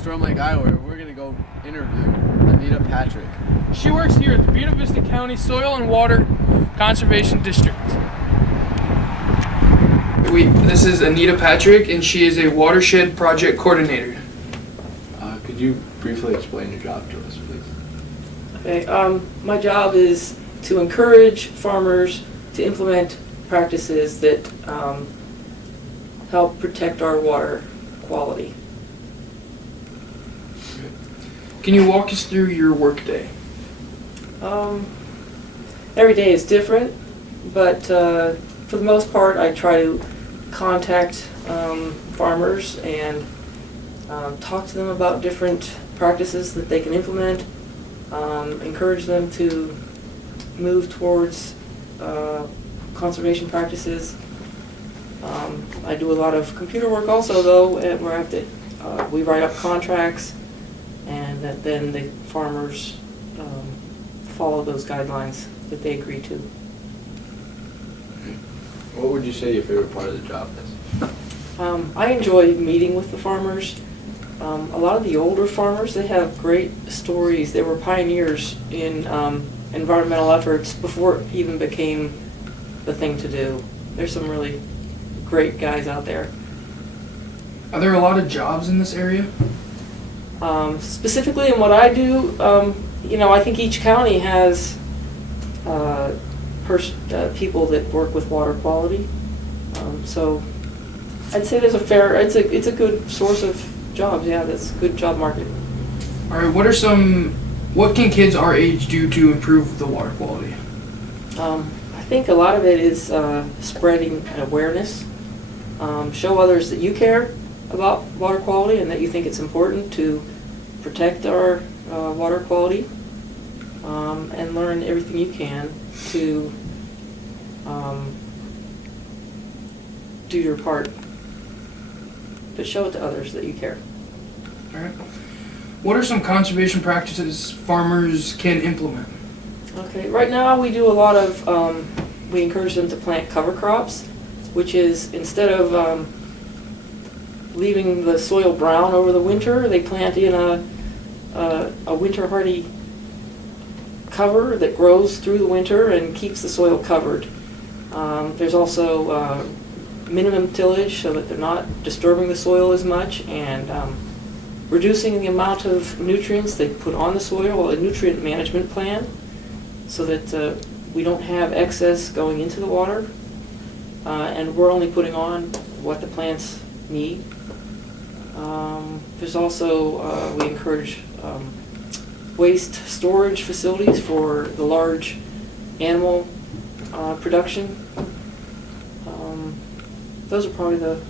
Storm Lake, Iowa. We're going to go interview Anita Patrick. She works here at the Buena Vista County Soil and Water Conservation District. This is Anita Patrick, and she is a watershed project coordinator. Could you briefly explain your job to us, please? Okay, my job is to encourage farmers to implement practices that help protect our water quality. Can you walk us through your workday? Every day is different, but for the most part I try to contact farmers and talk to them about different practices that they can implement, encourage them to move towards conservation practices. I do a lot of computer work also, though, where I have to, we write up contracts, and then the farmers follow those guidelines that they agree to. What would you say your favorite part of the job is? I enjoy meeting with the farmers. A lot of the older farmers, they have great stories. They were pioneers in environmental efforts before it even became the thing to do. There's some really great guys out there. Are there a lot of jobs in this area? Specifically in what I do, I think each county has people that work with water quality. So I'd say there's it's a good source of jobs. Yeah, that's a good job market. All right, what can kids our age do to improve the water quality? I think a lot of it is spreading awareness. Show others that you care about water quality and that you think it's important to protect our water quality, and learn everything you can to do your part, but show it to others that you care. All right. What are some conservation practices farmers can implement? Okay, right now we do a lot of, we encourage them to plant cover crops, which is instead of leaving the soil brown over the winter, they plant in a winter hardy cover that grows through the winter and keeps the soil covered. There's also minimum tillage so that they're not disturbing the soil as much, and reducing the amount of nutrients they put on the soil, a nutrient management plan, so that we don't have excess going into the water, and we're only putting on what the plants need. There's also, we encourage waste storage facilities for the large animal production. Those are probably the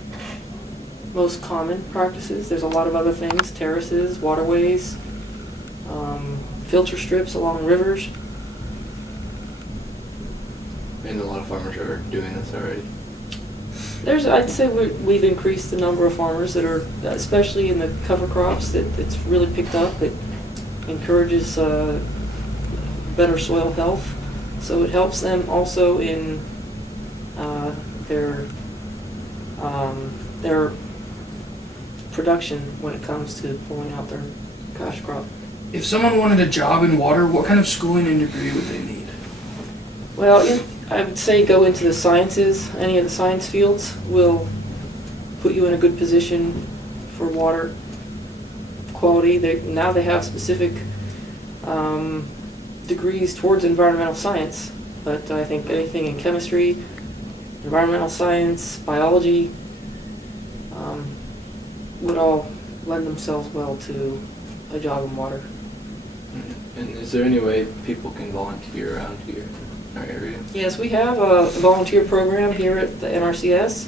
most common practices. There's a lot of other things: terraces, waterways, filter strips along rivers. And a lot of farmers are doing this already. I'd say we've increased the number of farmers that are, especially in the cover crops, that it's really picked up. It encourages better soil health, so it helps them also in their production when it comes to pulling out their cash crop. If someone wanted a job in water, what kind of schooling and degree would they need? Well, I would say go into the sciences. Any of the science fields will put you in a good position for water quality. Now they have specific degrees towards environmental science, but I think anything in chemistry, environmental science, biology would all lend themselves well to a job in water. And is there any way people can volunteer around here in our area? Yes, we have a volunteer program here at the NRCS,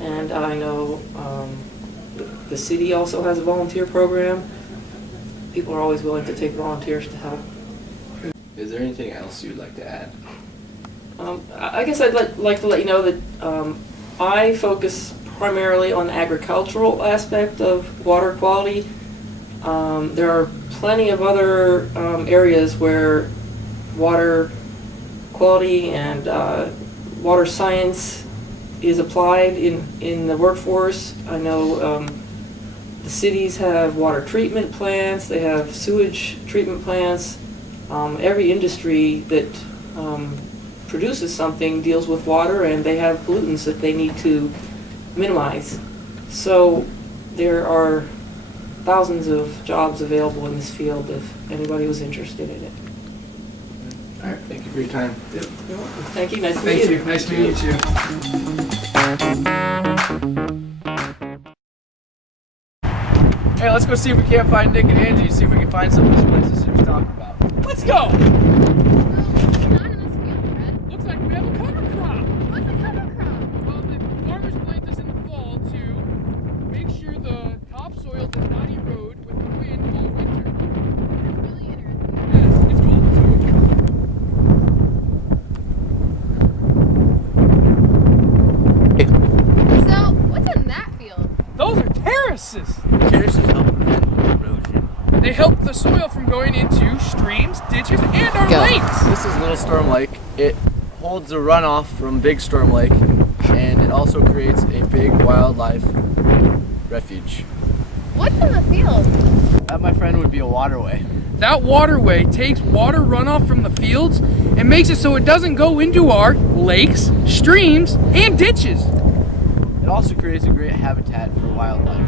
and I know the city also has a volunteer program. People are always willing to take volunteers to help. Is there anything else you'd like to add? I guess I'd like to let you know that I focus primarily on the agricultural aspect of water quality. There are plenty of other areas where water quality and water science is applied in the workforce. I know the The cities have water treatment plants, they have sewage treatment plants. Every industry that produces something deals with water, and they have pollutants that they need to minimize. So there are thousands of jobs available in this field if anybody was interested in it. All right, thank you for your time. Yep. You're welcome. Thank you. Nice to meet Thank you. you. Nice meeting you too. Hey, let's go see if we can't find Nick and Angie, see if we can find some of these places she was talking about. Let's go! Anonymous field, Red. Looks like we have a cover crop. What's a cover crop? Well, the farmers plant this in the fall to make sure the topsoil does not erode with the wind all winter. That's really interesting. Yes, it's cool. It's cool. So, what's in that field? Those are terraces. Terraces help prevent erosion. They help the soil from going into streams, ditches, and our lakes. This is Little Storm Lake. It holds the runoff from Big Storm Lake, and it also creates a big wildlife refuge. What's in the field? That, my friend, would be a waterway. That waterway takes water runoff from the fields and makes it so it doesn't go into our lakes, streams, and ditches. It also creates a great habitat for wildlife.